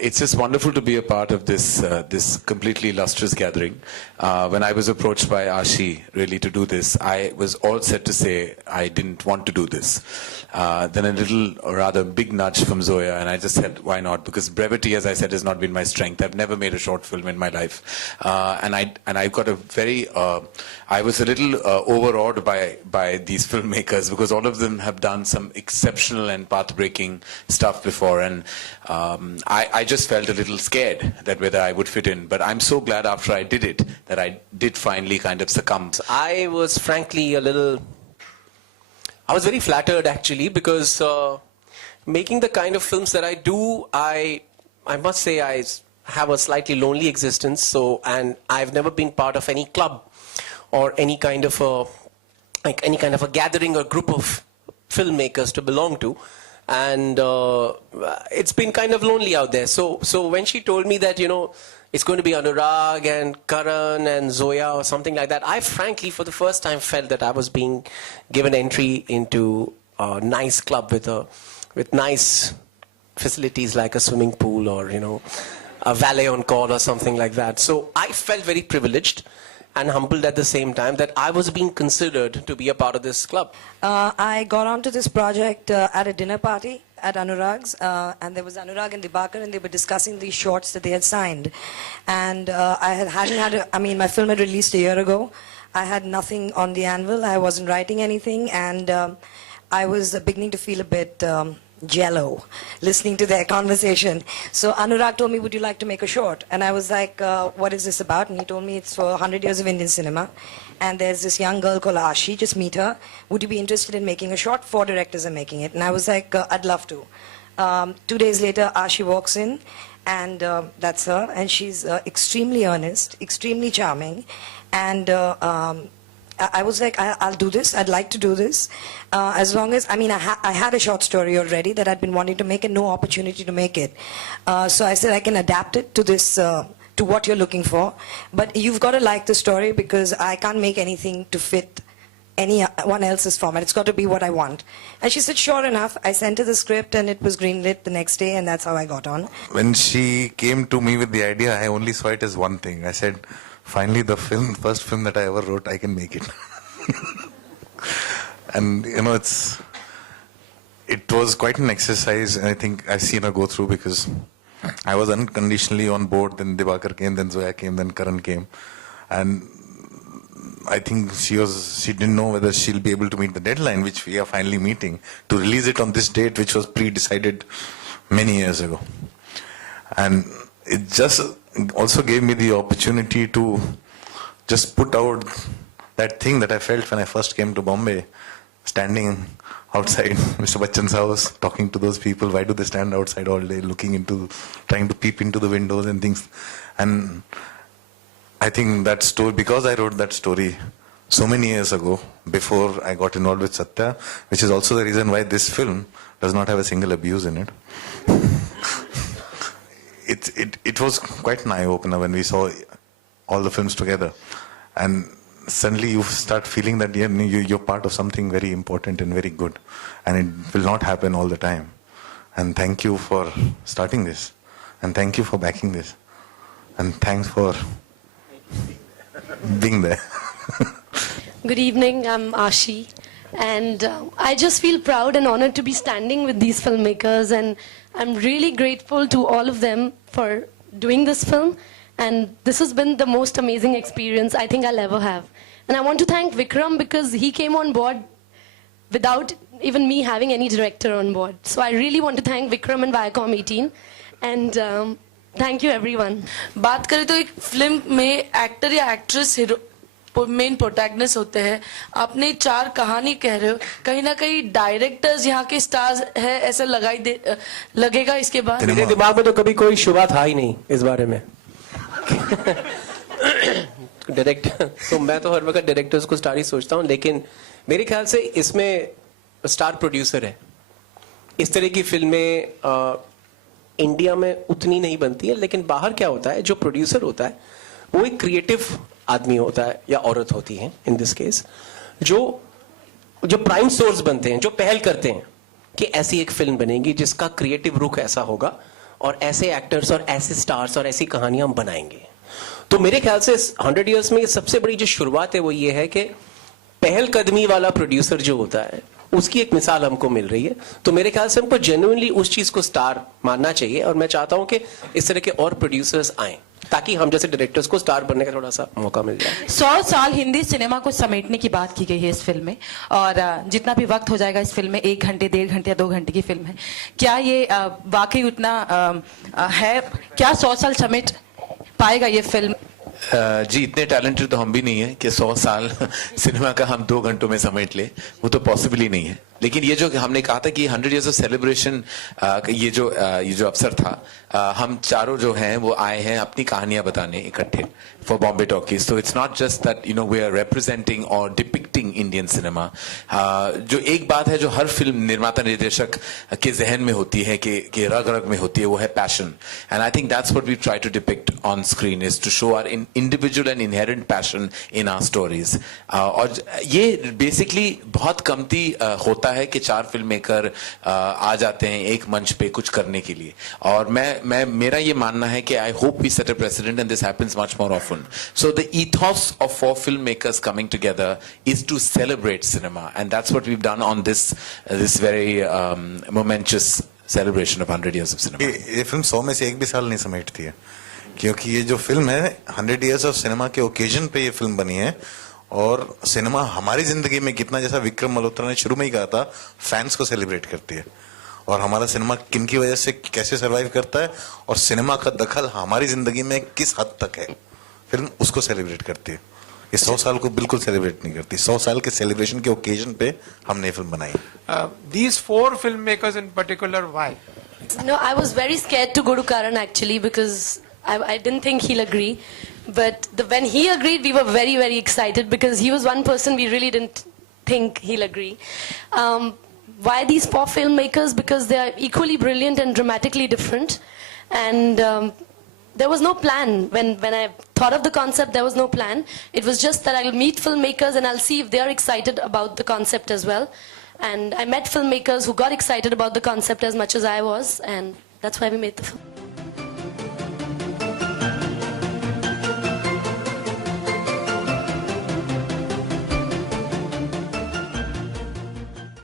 It's just wonderful to be a part of this completely illustrious gathering. When I was approached by Ashi really to do this, I was all set to say I didn't want to do this. Then a little, or rather big nudge from Zoya, and I just said, why not? Because brevity, as I said, has not been my strength. I've never made a short film in my life, and I got a very. I was a little overawed by these filmmakers because all of them have done some exceptional and path-breaking stuff before, and I just felt a little scared that whether I would fit in. But I'm so glad after I did it that I did finally kind of succumb. I was frankly I was very flattered actually, because making the kind of films that I do, I must say I have a slightly lonely existence. So, and I've never been part of any club or any kind of a gathering or group of filmmakers to belong to. And it's been kind of lonely out there. So when she told me that, you know, it's going to be Anurag and Karan and Zoya or something like that, I frankly, for the first time, felt that I was being given entry into a nice club with nice facilities like a swimming pool or, you know, a valet on call or something like that. So I felt very privileged and humbled at the same time that I was being considered to be a part of this club. I got onto this project at a dinner party at Anurag's, and there was Anurag and Dibakar, and they were discussing these shorts that they had signed. And I mean, my film had released a year ago. I had nothing on the anvil. I wasn't writing anything, and I was beginning to feel a bit jello listening to their conversation. So Anurag told me, would you like to make a short? And I was like, what is this about? And he told me it's for 100 years of Indian cinema, and there's this young girl called Ashi, just meet her. Would you be interested in making a short? 4 directors are making it. And I was like, I'd love to. 2 days later, Ashi walks in, and that's her, and she's extremely earnest, extremely charming, and I was like, I'll do this. I'd like to do this. As long as, I mean, I had a short story already that I'd been wanting to make and no opportunity to make it. So I said, I can adapt it to this, to what you're looking for. But you've got to like the story, because I can't make anything to fit anyone else's format. It's got to be what I want. And she said, sure enough. I sent her the script and it was greenlit the next day, and that's how I got on. When she came to me with the idea, I only saw it as one thing. I said, finally, the first film that I ever wrote, I can make it. And, you know, it was quite an exercise, and I think I've seen her go through, because I was unconditionally on board, then Dibakar came, then Zoya came, then Karan came. And I think she didn't know whether she'll be able to meet the deadline, which we are finally meeting, to release it on this date, which was pre-decided many years ago. And it just also gave me the opportunity to just put out that thing that I felt when I first came to Bombay, standing outside Mr. Bachchan's house, talking to those people. Why do they stand outside all day, trying to peep into the windows and things? And I think that story, because I wrote that story so many years ago, before I got involved with Satya, which is also the reason why this film does not have a single abuse in it. It was quite an eye-opener when we saw all the films together, and suddenly you start feeling that you're part of something very important and very good, and it will not happen all the time. And thank you for starting this, and thank you for backing this, and thanks for being there. Good evening, I'm Ashi, and I just feel proud and honored to be standing with these filmmakers, and I'm really grateful to all of them for doing this film, and this has been the most amazing experience I think I'll ever have. And I want to thank Vikram, because he came on board without even me having any director on board. So I really want to thank Vikram and Viacom 18, and thank you everyone. बात करें तो एक film में actor या actress hero main protagonist होते हैं. आपने 4 कहानी कह रहे हो, कहीं ना कहीं डायरेक्टर्स यहाँ के स्टार्स है, ऐसा लगेगा इसके बाद? मेरे दिमाग में तो कभी कोई शुबा था ही नहीं इस बारे में. डायरेक्टर तो मैं तो हर वक्त डायरेक्टर्स को स्टार ही सोचता हूँ, लेकिन मेरे ख्याल से इसमें स्टार प्रोड्यूसर है. इस तरह की फिल्में इंडिया में उतनी नहीं बनती है, लेकिन बाहर क्या होता है, जो प्रोड्यूसर होता है वो एक क्रिएटिव आदमी होता है या औरत होती है इन दिस केस, जो प्राइम सोर्स बनते हैं, जो पहल करते हैं कि ऐसी एक फिल्म बनेगी जिसका क्रिएटिव रुख ऐसा होगा और ऐसे एक्टर्स और ऐसे स्टार्स और ऐसी कहानियां हम बनाएंगे। तो मेरे ख्याल से 100 इयर्स में सबसे बड़ी जो शुरुआत है वो ये है कि पहलकदमी वाला प्रोड्यूसर जो होता है उसकी एक मिसाल हमको मिल रही है। तो मेरे ख्याल से हमको जेन्युइनली उस चीज को स्टार मानना चाहिए, और मैं चाहता हूं कि इस तरह के और प्रोड्यूसर्स आएं ताकि हम जैसे डायरेक्टर्स को स्टार बनने का थोड़ा सा मौका मिल जाए। 100 साल हिंदी सिनेमा को समेटने की बात की गई है इस फिल्म में, और जितना भी वक्त हो जाएगा इस फिल्म में, 1 घंटे, 1.5 घंटे या 2 घंटे की फिल्म है, क्या ये वाकई उतना है? क्या 100 साल समेट पाएगा ये फिल्म? जी, इतने टैलेंटेड तो हम भी नहीं है कि 100 साल सिनेमा का हम 2 घंटों में समेट ले, वो तो पॉसिबल ही नहीं है। लेकिन ये जो हमने कहा था कि 100 इयर्स ऑफ सेलिब्रेशन, ये जो अवसर था, हम चारों जो हैं वो आए हैं अपनी कहानियां बताने इकट्ठे फॉर बॉम्बे टॉकीज। तो it's not just that we are representing और डिपिक्टिंग इंडियन सिनेमा। जो एक बात है जो हर फिल्म निर्माता निर्देशक के जहन में होती है, कि रग रग में होती है, वो है passion. And I think that's what we try to depict on screen, is to show our individual and inherent passion in our stories. और ये बेसिकली बहुत कमती होता है कि 4 फिल्म मेकर आ जाते हैं एक मंच पे कुछ करने के लिए। और मेरा ये मानना है कि I hope we set a precedent and this happens much more often. So the ethos of 4 filmmakers coming together is to celebrate cinema, and that's what we've done on this very momentous celebration of 100 years of cinema. ये film 100 में से एक भी साल नहीं समेटती है, क्योंकि ये जो फिल्म है 100 इयर्स ऑफ सिनेमा के ओकेजन पे ये फिल्म बनी है। और सिनेमा हमारी जिंदगी में कितना, जैसा विक्रम मल्होत्रा ने शुरू में ही कहा था, फैंस को सेलिब्रेट करती है। और हमारा सिनेमा किन की वजह से कैसे सरवाइव करता है और सिनेमा का दखल हमारी जिंदगी में किस हद तक है, फिल्म उसको सेलिब्रेट करती है। ये 100 साल को बिल्कुल सेलिब्रेट नहीं करती। 100 साल के सेलिब्रेशन के ओकेजन पे हमने ये फिल्म बनाई। These 4 filmmakers in particular, why? No, I was very scared to go to Karan actually because I didn't think he'll agree. But when he agreed, we were very, very excited because he was one person we really didn't think he'll agree. Why these 4 filmmakers? Because they are equally brilliant and dramatically different. And there was no plan. When I thought of the concept, there was no plan. It was just that I'll meet filmmakers and I'll see if they are excited about the concept as well. And I met filmmakers who got excited about the concept as much as I was, and that's why we made the film.